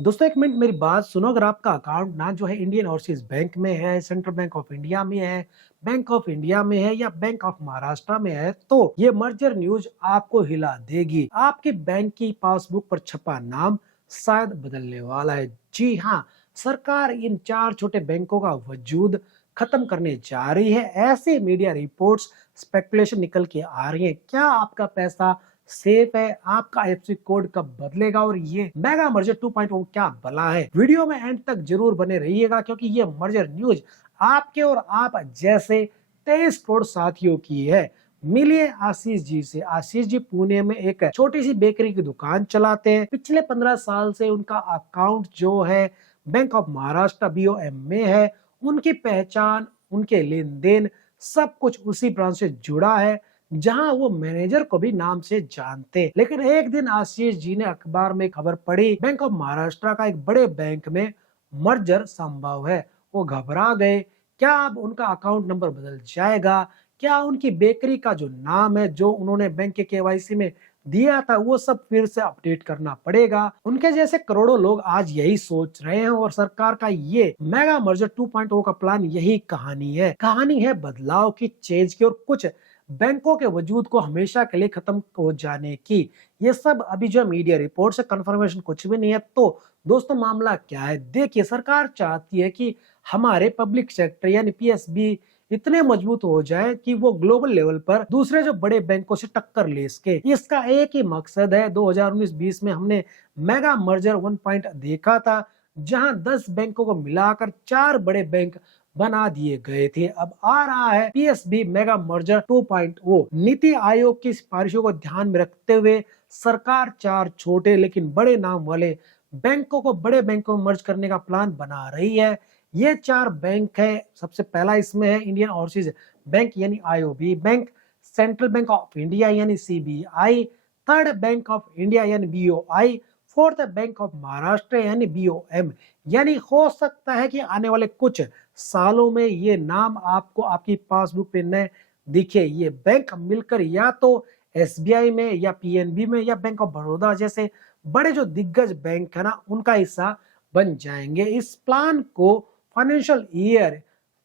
दोस्तों एक मिनट मेरी बात सुनो। अगर आपका अकाउंट ना जो है इंडियन ओवरसीज बैंक में है, सेंट्रल बैंक ऑफ इंडिया में है, बैंक ऑफ इंडिया में है या बैंक ऑफ महाराष्ट्र में है, तो ये मर्जर न्यूज आपको हिला देगी। आपके बैंक की पासबुक पर छपा नाम शायद बदलने वाला है। जी हाँ, सरकार इन चार छोटे बैंकों का वजूद खत्म करने जा रही है। ऐसे मीडिया रिपोर्ट्स स्पेकुलेशन निकल के आ रही है। क्या आपका पैसा सेफ है? आपका आईएफएससी कोड कब बदलेगा और ये मेगा मर्जर 2.0 क्या भला है? वीडियो में एंड तक जरूर बने रहिएगा क्योंकि ये मर्जर न्यूज आपके और आप जैसे 23 करोड़ साथियों की है। मिलिए आशीष जी से। आशीष जी पुणे में एक छोटी सी बेकरी की दुकान चलाते हैं। पिछले 15 साल से उनका अकाउंट जो है बैंक ऑफ महाराष्ट्र बीओएम में है। उनकी पहचान, उनके लेन देन सब कुछ उसी ब्रांच से जुड़ा है जहां वो मैनेजर को भी नाम से जानते। लेकिन एक दिन आशीष जी ने अखबार में खबर पढ़ी, बैंक ऑफ महाराष्ट्र का एक बड़े बैंक में मर्जर संभव है। वो घबरा गए। क्या अब उनका अकाउंट नंबर बदल जाएगा? क्या उनकी बेकरी का जो नाम है, जो उन्होंने बैंक के केवाईसी में दिया था, वो सब फिर से अपडेट करना पड़ेगा? उनके जैसे करोड़ों लोग आज यही सोच रहे हैं और सरकार का ये मेगा मर्जर 2.0 का प्लान यही कहानी है। कहानी है बदलाव की, चेंज की और कुछ बैंकों के वजूद को हमेशा के लिए खत्म हो जाने की। ये सब अभी जो मीडिया रिपोर्ट से कंफर्मेशन कुछ भी नहीं है। तो दोस्तों मामला क्या है? देखिए, सरकार चाहती है कि हमारे पब्लिक सेक्टर यानी पीएसबी इतने मजबूत हो जाए कि वो ग्लोबल लेवल पर दूसरे जो बड़े बैंकों से टक्कर ले सके। इसका एक ही मकसद है। 2019-20 में हमने मेगा मर्जर 1 पॉइंट देखा था, जहां 10 बैंकों को मिलाकर 4 बड़े बैंक बना दिए गए थे। अब आ रहा है PSB mega merger 2.0। NITI Aayog की सिफारिशों को ध्यान में रखते हुए सरकार 4 छोटे लेकिन बड़े नाम वाले बैंकों को बड़े बैंकों में मर्ज करने का प्लान बना रही है। ये 4 बैंक है। सबसे पहला इसमें है इंडियन ओवरसीज बैंक यानी IOB bank, central bank of India यानी CBI, third bank of India यानी BOI, fourth bank of Maharashtra यानी बीओएम। यानी हो सकता है कि आने वाले कुछ सालों में ये नाम आपको आपकी पासबुक पे न दिखे। ये बैंक मिलकर या तो एसबीआई में या पीएनबी में या बैंक ऑफ बड़ौदा जैसे बड़े जो दिग्गज बैंक है ना, उनका हिस्सा बन जाएंगे। इस प्लान को फाइनेंशियल ईयर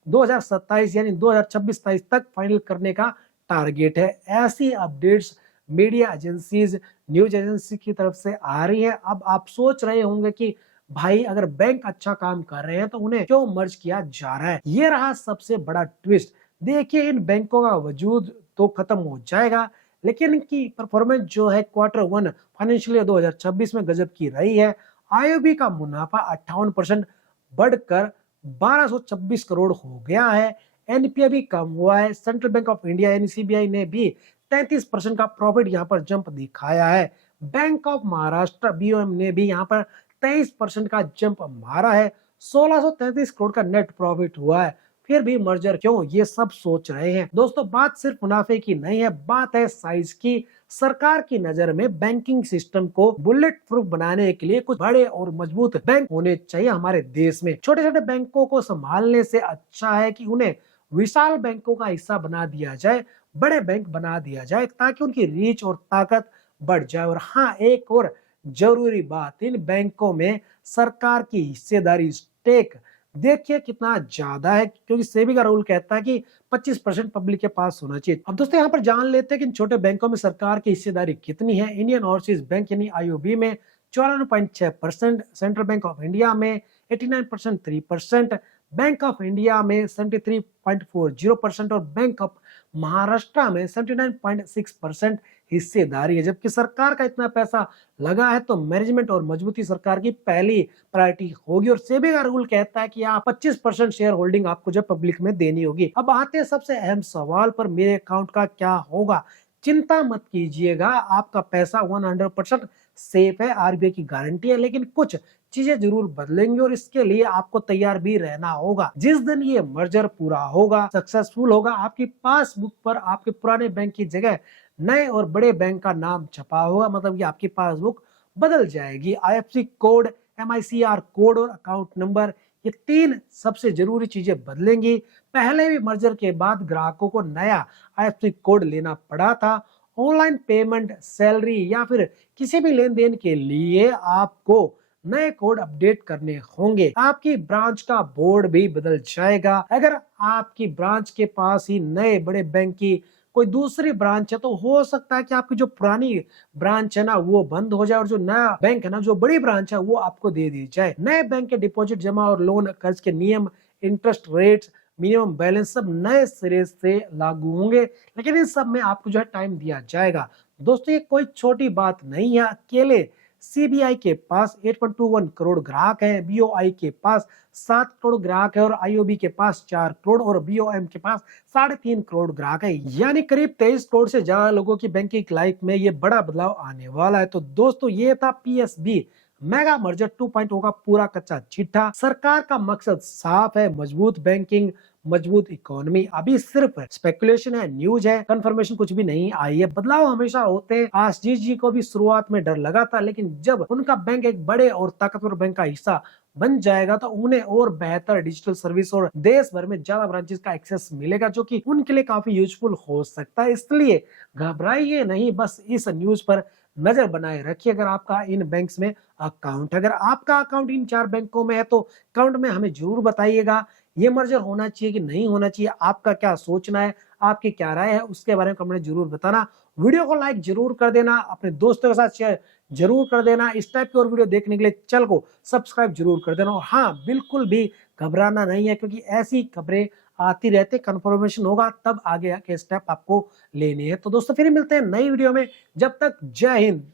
2027 यानी 2026-27 तक फाइनल करने का टारगेट है। ऐसी updates media agencies, news agency की तरफ से आ रही है। अब आप सोच रहे होंगे कि भाई अगर बैंक अच्छा काम कर रहे हैं तो उन्हें क्यों मर्ज किया जा रहा है? ये रहा सबसे बड़ा ट्विस्ट। देखिए, इन बैंकों का वजूद तो खत्म हो जाएगा, लेकिन इनकी परफॉर्मेंस जो है Q1 फाइनेंशियल ईयर 2026 में गजब की रही है। आईओबी का मुनाफा 58% बढ़कर 1226 करोड़ हो गया है। एनपीए भी कम हुआ है। सेंट्रल बैंक ऑफ इंडिया यानी सीबीआई ने भी 33% का प्रॉफिट यहाँ पर जंप दिखाया है। बैंक ऑफ महाराष्ट्र बीओएम ने भी यहाँ पर 23% का जंप मारा है। 1633 करोड़ का नेट प्रॉफिट हुआ है। फिर भी मर्जर क्यों, ये सब सोच रहे हैं। दोस्तों बात सिर्फ मुनाफे की नहीं है, बात है साइज की। सरकार की नजर में बैंकिंग सिस्टम को बुलेट प्रूफ बनाने के लिए कुछ बड़े और मजबूत बैंक होने चाहिए हमारे देश में। छोटे छोटे बैंकों को संभालने से अच्छा है कि उन्हें विशाल बैंकों का हिस्सा बना दिया जाए, बड़े बैंक बना दिया जाए, ताकि उनकी रीच और ताकत बढ़ जाए। और हाँ, एक और जरूरी बात, इन बैंकों में सरकार की हिस्सेदारी स्टेक देखिए कितना ज्यादा है, क्योंकि सेबी का रूल कहता है कि 25% पब्लिक के पास होना चाहिए। अब दोस्तों यहाँ पर जान लेते हैं कि इन छोटे बैंकों में सरकार की हिस्सेदारी कितनी है। इंडियन ओवरसीज बैंक यानी आईओबी में 94.6%, सेंट्रल बैंक ऑफ इंडिया में 89.3%, बैंक ऑफ इंडिया में 73.40% और बैंक ऑफ महाराष्ट्र में 79.6% हिस्सेदारी है। जबकि सरकार का इतना पैसा लगा है तो मैनेजमेंट और मजबूती सरकार की पहली प्रायोरिटी होगी। और सेबी का रूल कहता है कि आप 25% शेयर होल्डिंग आपको जब पब्लिक में देनी होगी। अब आते हैं सबसे अहम सवाल पर, मेरे अकाउंट का क्या होगा? चिंता मत कीजिएगा, आपका पैसा 100% सेफ है। आरबीआई की गारंटी है, लेकिन कुछ चीजें जरूर बदलेंगी और इसके लिए आपको तैयार भी रहना होगा। जिस दिन ये मर्जर पूरा होगा, सक्सेसफुल होगा, आपकी पासबुक पर आपके पुराने बैंक की जगह नए और बड़े बैंक का नाम छपा होगा। मतलब ये आपकी पासबुक बदल जाएगी। आईएफएससी कोड, एमआईसीआर कोड और अकाउंट नंबर, ये 3 सबसे जरूरी चीजें बदलेंगी। पहले भी मर्जर के बाद ग्राहकों को नया आईएफएससी कोड लेना पड़ा था। ऑनलाइन पेमेंट, सैलरी या फिर किसी भी लेन देन के लिए आपको नए कोड अपडेट करने होंगे। आपकी ब्रांच का बोर्ड भी बदल जाएगा। अगर आपकी ब्रांच के पास ही नए बड़े बैंक की कोई दूसरी ब्रांच है तो हो सकता है कि आपकी जो पुरानी ब्रांच है ना वो बंद हो जाए और जो नया बैंक है ना, जो बड़ी ब्रांच है, वो आपको दे दी जाए। नए बैंक के डिपॉजिट जमा और लोन कर्ज के नियम, इंटरेस्ट रेट्स, मिनिमम बैलेंस सब नए सिरे से लागू होंगे, लेकिन इन सब में आपको जो है टाइम दिया जाएगा। दोस्तों ये कोई छोटी बात नहीं है। अकेले सीबीआई के पास 8.21 करोड़ ग्राहक है, बीओआई के पास 7 करोड़ ग्राहक है और आईओबी के पास 4 करोड़ और बीओएम के पास 3.5 करोड़ ग्राहक है। यानी करीब 23 करोड़ से ज्यादा लोगों की बैंकिंग लाइफ में ये बड़ा बदलाव आने वाला है। तो दोस्तों ये था पीएसबी मेगा मर्जर 2.0 का पूरा कच्चा चिट्ठा। सरकार का मकसद साफ है, मजबूत बैंकिंग, मजबूत इकोनॉमी। अभी सिर्फ स्पेकुलेशन है, न्यूज है, कंफर्मेशन कुछ भी नहीं आई है। बदलाव हमेशा होते हैं। आशीष जी को भी शुरुआत में डर लगा था, लेकिन जब उनका बैंक एक बड़े और ताकतवर बैंक का हिस्सा बन जाएगा तो उन्हें और बेहतर डिजिटल सर्विस और देश भर में ज्यादा ब्रांचेस का एक्सेस मिलेगा, जो कि उनके लिए काफी यूजफुल हो सकता है। इसलिए घबराइए नहीं, बस इस न्यूज पर नजर बनाए रखिए। अगर आपका इन बैंक्स में अकाउंट है, अगर आपका अकाउंट इन 4 बैंकों में है तो अकाउंट में हमें जरूर बताइएगा। ये मर्जर होना चाहिए कि नहीं होना चाहिए, आपका क्या सोचना है, आपकी क्या राय है, उसके बारे में कमेंट जरूर बताना। वीडियो को लाइक जरूर कर देना, अपने दोस्तों के साथ शेयर जरूर कर देना। इस टाइप की और वीडियो देखने के लिए चैनल को सब्सक्राइब जरूर कर देना। और हाँ, बिल्कुल भी घबराना नहीं है, क्योंकि ऐसी खबरें आती रहती, कंफर्मेशन होगा तब आगे के स्टेप आपको लेने हैं। तो दोस्तों फिर मिलते हैं नई वीडियो में, जब तक जय हिंद।